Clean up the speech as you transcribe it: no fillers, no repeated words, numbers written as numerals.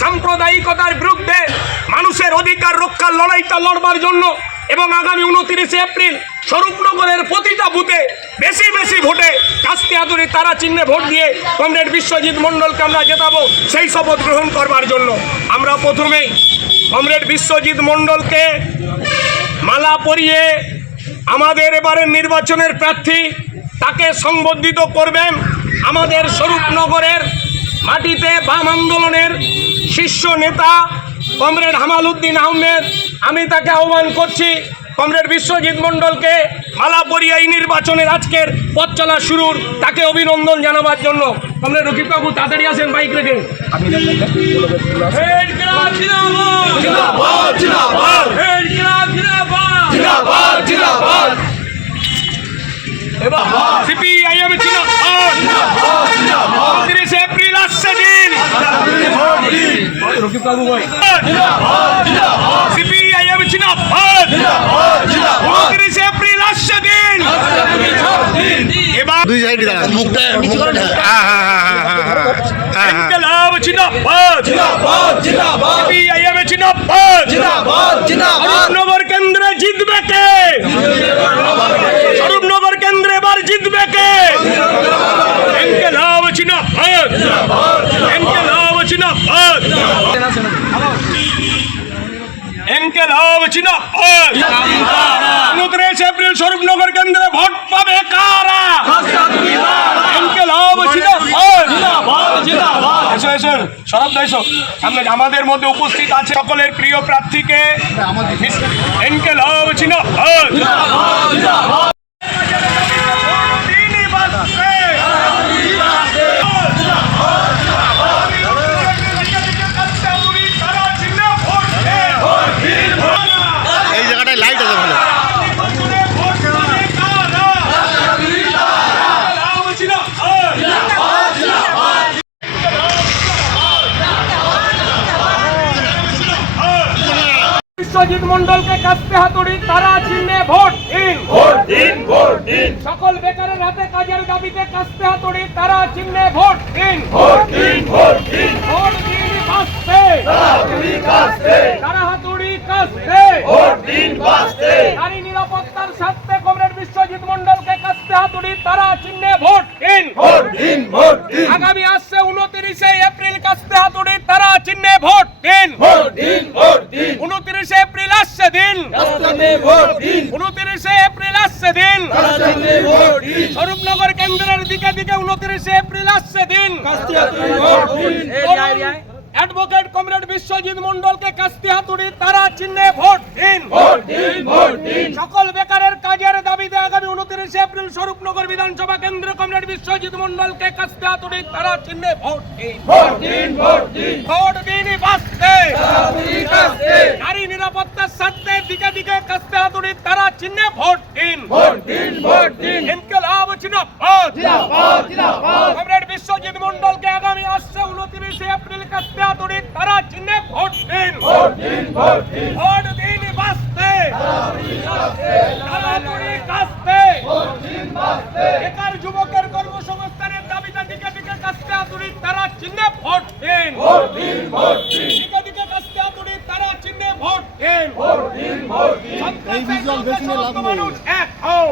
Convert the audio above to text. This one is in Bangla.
সাম্প্রদায়িকতার বিরুদ্ধে মানুষের অধিকার রক্ষার লড়াইটা লড়বার জন্য এবং আগামী 29 এপ্রিল স্বরূপনগরের প্রতিটা বুথে বেশি বেশি ভোটে কাস্তে হাতুড়ি তারা চিহ্নে ভোট দিয়ে কমরেড বিশ্বজিৎ মণ্ডলকে আমরা জেতাবো, সেই শপথ গ্রহণ করবার জন্য আমরা প্রথমেই কমরেড বিশ্বজিৎ মণ্ডলকে মালা পরিয়ে আমাদের এবারের নির্বাচনের প্রার্থী তাকে সংবর্ধিত করবেন আমাদের স্বরূপনগরের মাটিতে বাম আন্দোলনের শীর্ষ নেতা কমরেড হামাল উদ্দিন আহমেদ। আমি তাকে আহ্বান করছি কমরেড বিশ্বজিৎ মণ্ডলকে মালা পরিয়ে এই নির্বাচনের আজকের পথ চলা শুরুর তাকে অভিনন্দন জানাবার জন্য। কমরেড রকিব বাবু তাড়াতাড়ি আসেন বাইক রেখে। সিপিআইএম জিন্দাবাদ, 29 এপ্রিল আসছে দিন। রকিব বাবু ভাই সিপিআইএম জিন্দাবাদ, 29 এপ্রিল আসছে দিন। এবার দুই সাইডে দাঁড়ান, মুখটা ইনকিলাব জিন্দাবাদ, সিপিআইএম জিন্দাবাদ। স্বরূপনগর কেন্দ্রে জিতবে কে? স্বরূপনগর কেন্দ্রে এবার জিতবে কে? ইনকিলাব জিন্দাবাদ, ইনকিলাব জিন্দাবাদ, ইনকিলাব জিন্দাবাদ। 29 এপ্রিল স্বরূপনগর কেন্দ্রে ভোট পাবে কারা? ইনকিলাব জিন্দাবাদ। এসো এসো সরব দাইছো সামনে। আমাদের মধ্যে উপস্থিত আছে সকলের প্রিয় প্রার্থীকে ইনকিলাব জিন্দাবাদ। এই জায়গাটায় লাইট আছে ভালো। বিশ্বজিৎ মণ্ডলকে কাস্তে হাতুড়ি তারা চিহ্নে ভোট দিন। সকল বেকারের হাতে কাজের দাবিতে কাস্তে হাতুড়ি তারা চিহ্নে ভোট দিন। ভোট দিন বাঁচতে, তারা হাতুড়ি কাস্তে। নারী নিরাপত্তার স্বার্থে কমরেড বিশ্বজিৎ মণ্ডলকে কাস্তে হাতুড়ি তারা চিহ্নে ভোট দিন। আগামী আসছে 29 এপ্রিল কাস্তে হাতুড়ি তারা চিহ্নে ভোট দিন। 29 এপ্রিল আসছে দিন, 29 এপ্রিল আসছে দিন। স্বরূপনগর কেন্দ্রের দিকে দিকে 29 এপ্রিল আসছে দিন। অ্যাডভোকেট কমরেড বিশ্বজিৎ মণ্ডলকে কাস্তে হাতুড়ি তারা চিহ্নে ভোট দিন। সকল বেকারের কাজের দাবিতে আগামী 29 এপ্রিল স্বরূপনগর বিধানসভা কেন্দ্র কমরেড বিশ্বজিৎ মণ্ডলকে কাস্তে হাতুড়ি তারা চিহ্নে ভোট দিন। ভোট দিন বাঁচতে, নারী নিরাপত্তার স্বার্থে দিকে দিকে কাস্তে হাতুড়ি তারা চিহ্নে ভোট দিন। ইনকিলাব জিন্দাবাদ। কমরেড বিশ্বজিৎ মণ্ডলকে আগামী আসছে 29 এপ্রিল কাস্তে হাতুড়ি তারা চিহ্নে ভোট দিন। ভোট দিন বাঁচতে, হাতুড়ি কাস্তে। বেকার যুবকের কর্মসংস্থানের দাবিতে দিকে দিকে কাস্তে হাতুড়ি তারা চিহ্নে ভোট দিন। দিকে দিকে কাস্তে হাতুড়ি তারা চিহ্নে ভোট দিন। সন্ত্রাসের বিরুদ্ধে সমস্ত মানুষ এক হও।